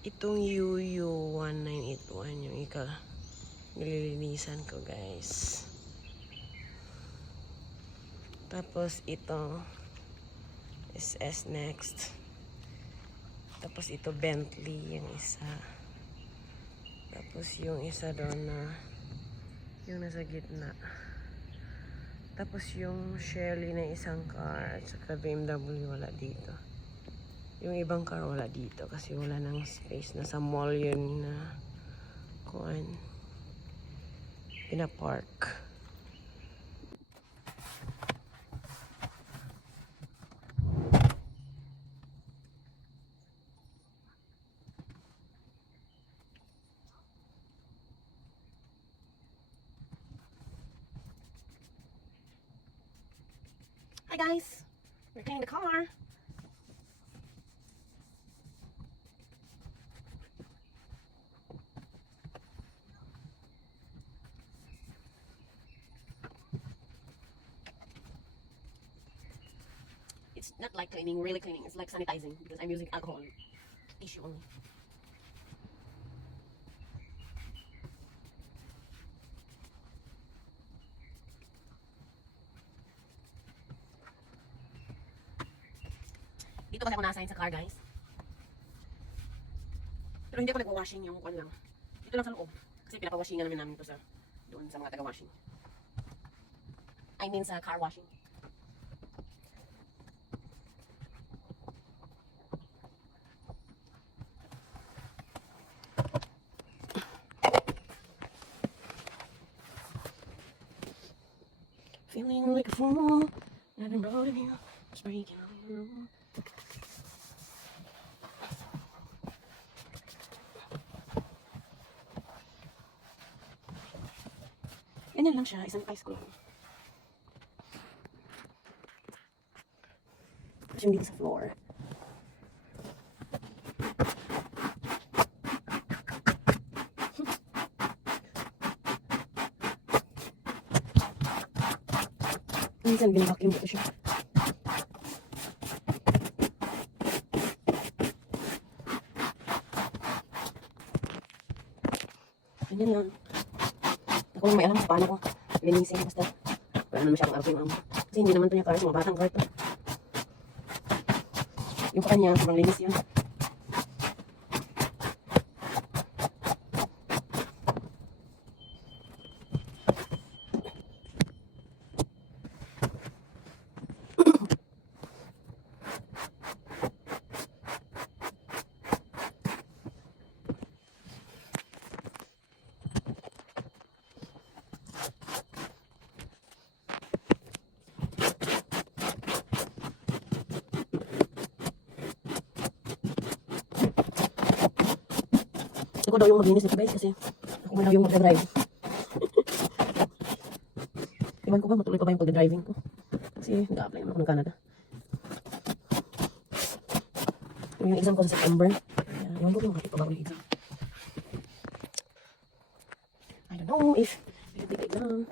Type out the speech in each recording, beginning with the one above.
Itong UU1981 yung nililinisan ko, guys. Tapos ito SS Next. Tapos ito Bentley yung isa. Tapos yung isa doon na yung nasa gitna. Tapos yung Shelly na isang car at saka BMW wala dito. Yung ibang car wala dito kasi wala nang space. Nasa mall yun na kuan pinapark. Hi guys! We're cleaning the car. It's not like cleaning, really cleaning. It's like sanitizing because I'm using alcohol tissue only. Dito kasi ako na-assign sa car, guys. Pero hindi ako nag-washing yung kwan lang. Dito lang sa loob. Kasi pinapawashingan namin to sa doon sa mga taga-washing. I mean sa car washing. Feeling like a fool. I've been wrote of you. Just breaking all the rules. Ganyan lang siya, isang ice cream. Tapos yung dito sa floor. Minsan binavacuum ko siya. Ganyan lang. Ako lang may alam sa paano ko linisin. Basta wala naman masyadong araw yung amo. Kasi hindi naman ito yung car, mga batang car to. Yung pa kanya, sobrang linis yan. Ako daw yung maglinis nito, guys, kasi ako man daw yung mag-drive. Iwan ko ba, matuloy ko ba yung pag-driving ko? Kasi nag-a-apply naman ako ng Canada. Yung exam ko sa September. Kaya iwan ko kung makapit pa ba ako ng exam. I don't know if I can take the exam.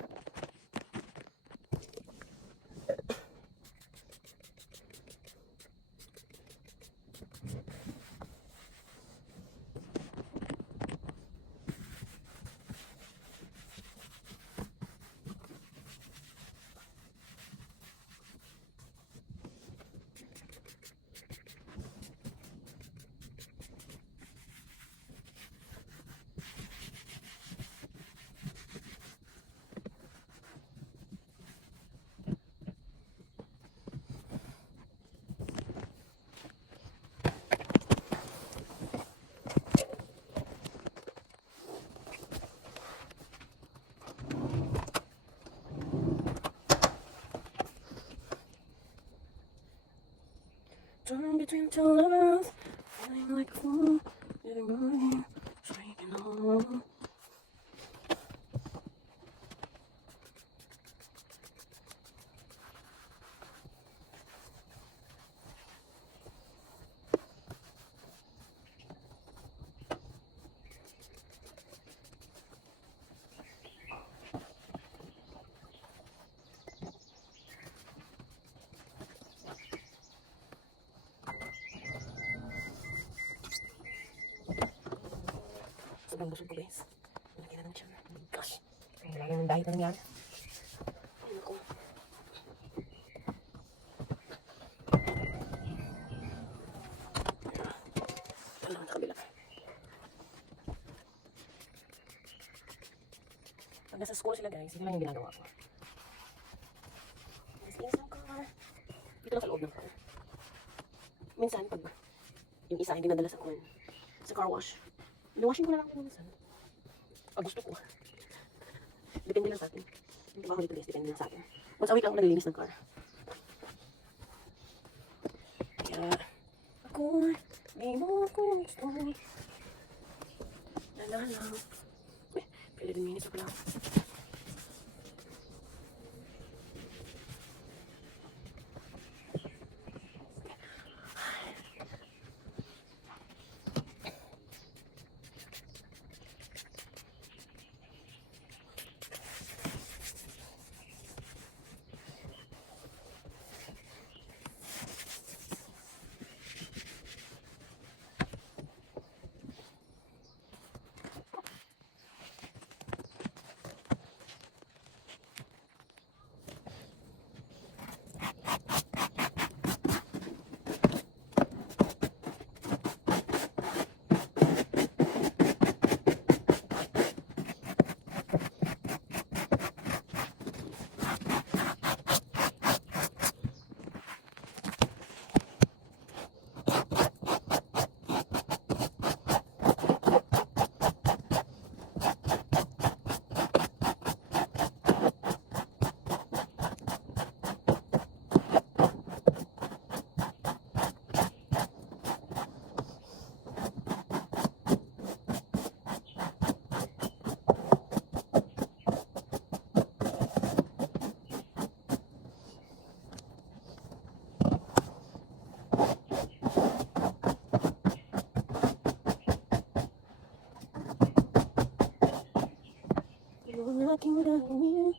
Torn between two lovers, feeling like a fool, everybody freaking on. sobrang busog ko guys. Malaki na ng tiyan. Oh my gosh. Ang lalo ng diet na nangyari. Ay naku. Ito naman sa kabila. Pag nasa school sila guys, yun lang yung ginagawa ko. This is ang car. Dito lang sa loob ng car. Minsan pag yung isa hindi nadala sa car wash, washing ko na lang minsan. Pag gusto ko. Depende lang sa atin. Hindi ba ako dito guys, depende lang sa atin. Once a week lang ako naglilinis ng car. Kaya, ako, di mo ako gusto. Lalala. Pwede din minutes ako lang. Yung aking gagawin